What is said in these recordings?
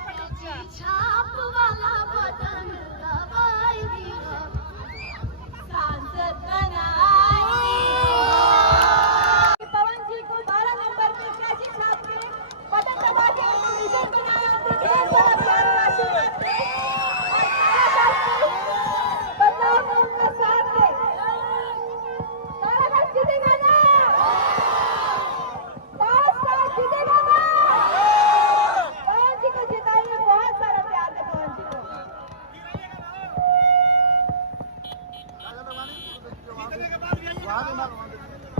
छाप वाला बटन दबाई दिया, सांसद बनाई पवन जी को 12 नंबर पे कैची छाप के बटन दबा के विजय बनाया। बदलाव में उनका साथ दे, तारागढ़ जीतेगा ना, जीतेगा ना। पवन जी को जिताइए, बहुत सारा प्यार दे पवन जी को।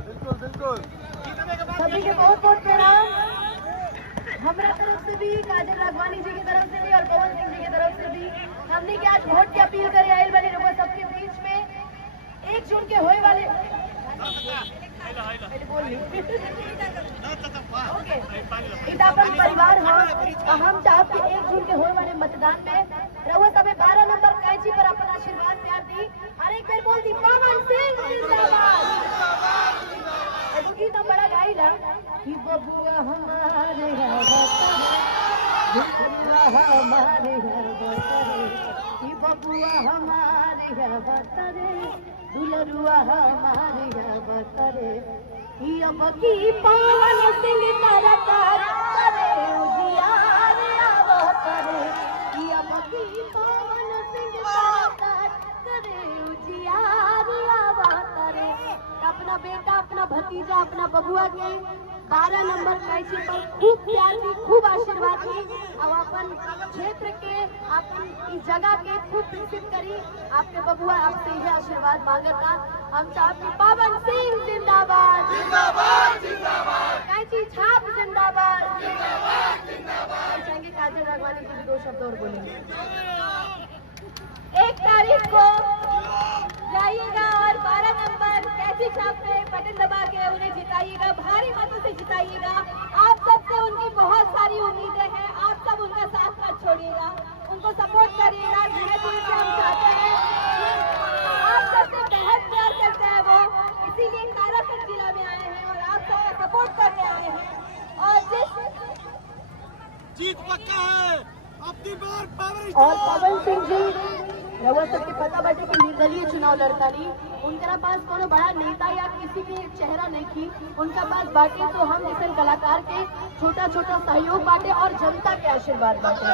बिल्कुल बिल्कुल सभी के बहुत बहुत प्रणाम। हमारा तरफ से भी, काजल राघवानी जी की तरफ से भी और पवन सिंह जी की तरफ से भी हमने की आज वोट की अपील करी आयल वाली लोगों सबके बीच में 1 जून के होए वाले ओके इतापन परिवार हम चाहते 1 जून के होए वाले मतदान में रहुआ सबे 12 नंबर कैंची पर अपना आशीर्वाद प्यार दी। हर एक बार बोल दी पवन सिंह जिंदाबाद। एगो गीत हम बड़ा गाइला कि बबुआ हमारे हमारे कि बबुआ हमारे बतरे दुलरुआ हमारे बतरे अब की पवन सिंह तरकार करे उजियार आवत करे अब की पवन सिंह तरकार करे उजियार आवत करे। अपना बेटा, अपना भतीजा, अपना बबुआ के 12 नंबर कैंची पर खूब प्यार दी, खूब आशीर्वाद दी। अब अपन क्षेत्र के, अपन इस जगह के खूब विकसित करी। आपके बबुआ आपसे यह आशीर्वाद मांगता। हम चाहते पवन सिंह जिंदाबाद, जिंदाबाद जिंदाबाद, कैंची छाप जिंदाबाद, जिंदाबाद जिंदाबाद। चाहेंगे काजल राघवानी जी 2 शब्द और बोलेंगे। 1 तारीख को जाइएगा और 12 नंबर कैंची छाप पे बटन दबा के उन्हें जिताइएगा, भारी मतों से जिताइएगा। आप सबसे उनकी बहुत सारी उम्मीदें हैं, आप सब उनका साथ मत छोड़िएगा, उनको सपोर्ट करिएगा। धीरे धीरे से हम चाहते हैं, आप सबसे बेहद प्यार करते हैं वो, इसीलिए तारागढ़ जिला में आए हैं और आप सबका सपोर्ट करने आए हैं। और जीत पक्का है अब की बार पवन सिंह जी रउआ सबके पता बाटे कि निर्दलीय चुनाव लड़ता नहीं, उनका पास कोनो बड़ा नेता या किसी के चेहरा नहीं थी, उनका पास बाटे तो हम जैसे कलाकार के छोटा छोटा सहयोग बाटे और जनता के आशीर्वाद बाटे।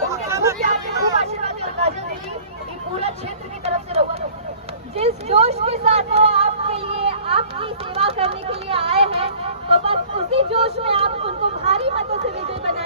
खूब आशीर्वाद और काजल देवी ये पूरा क्षेत्र की तरफ से रउआ जिस जोश के साथ वो आपके लिए, आपकी सेवा करने के लिए आए हैं, तो बस उसी जोश में आप उनको भारी मतों से विजय बना